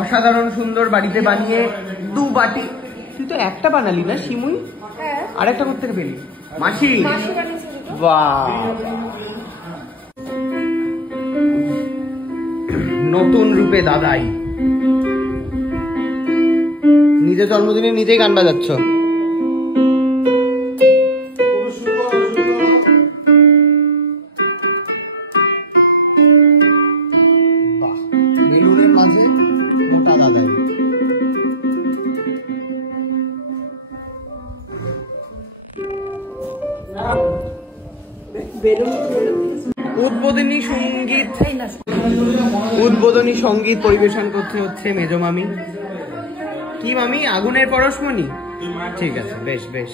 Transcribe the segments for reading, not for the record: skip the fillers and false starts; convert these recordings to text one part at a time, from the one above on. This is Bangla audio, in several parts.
অসাধারণ সুন্দর বাড়িতে বানিয়ে 2 বাটি। তুই তো একটা বানালি না শিমুই? আর একটা করতে পেলি মাসি? বাহ, নতুন রূপে দাদাই। নিজের জন্মদিনে নিজেই গান বাজাচ্ছ। বেলুনের মাঝে মোটা দাদাই। উদ্বোধনী সঙ্গীত পরিবেশন করতে হচ্ছে মেজো মামি। কি মামি, আগুনের পরশমণি? ঠিক আছে, বেশ বেশ।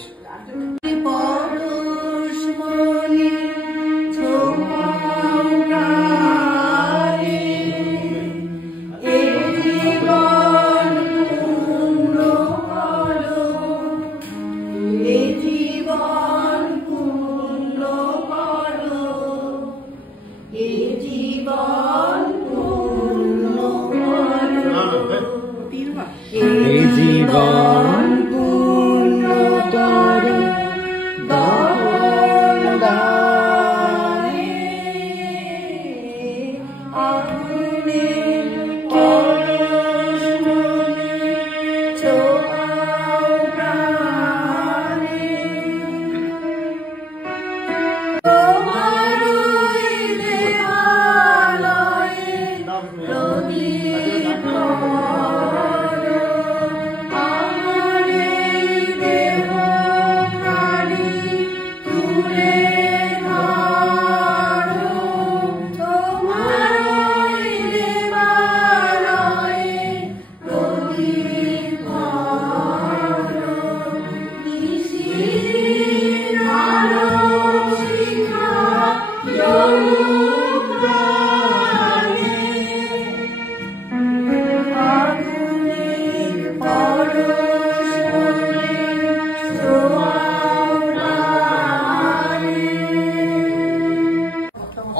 এই জীবন পূর্ণতর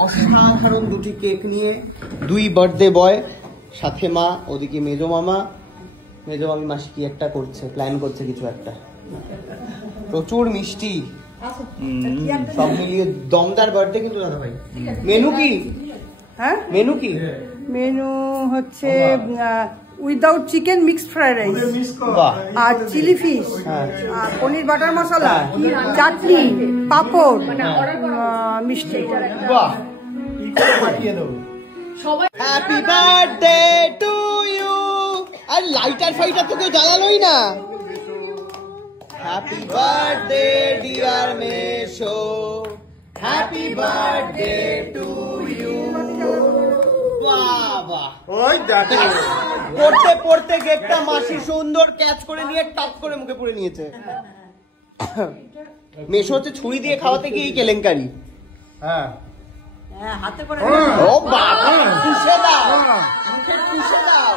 অসাধারণ 2টি কেক নিয়ে 2 বার্থডে বয়, সাথে মা, ওদিকে মেজো মামা, মেজো মামি, মাসি কি একটা করছে, প্ল্যান করছে কিছু একটা। প্রচুর মিষ্টি, সব মিলিয়ে দমদার বার্থডে কিন্তু দাদা ভাই। মেনু কি? হ্যাঁ, মেনু কি? মেনু হচ্ছে without chicken mixed fried rice, আর চিলি ফিশ, আর পনির বাটার মশলা, চাটনি, পাপড়, মিষ্টি। বাহ, হ্যাপি বার্থডে টু ইউ। আর লাইটার ফাইটার তো কেউ জ্বালালোই না। হ্যাপি বার্থডে ডিয়ার মেশো, হ্যাপি বার্থডে টু ইউ। বাবা, ওই দেখো, পড়তে পড়তে কেকটা মাসি সুন্দর ক্যাচ করে নিয়ে টাপ করে মুখে পুরে নিয়েছে। মেশো হচ্ছে ছুরি দিয়ে খাওয়াতে গিয়ে কেলেঙ্কারি। হ্যাঁ, হাতে করে। ও বাবা, পুষে দাও, মুখে পুষে দাও।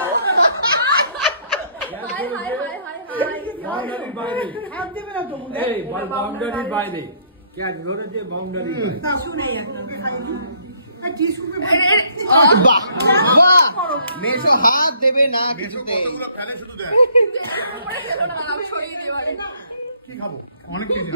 মেশো হাত দেবে না কিছুতে। কি খাবো? অনেক কিছু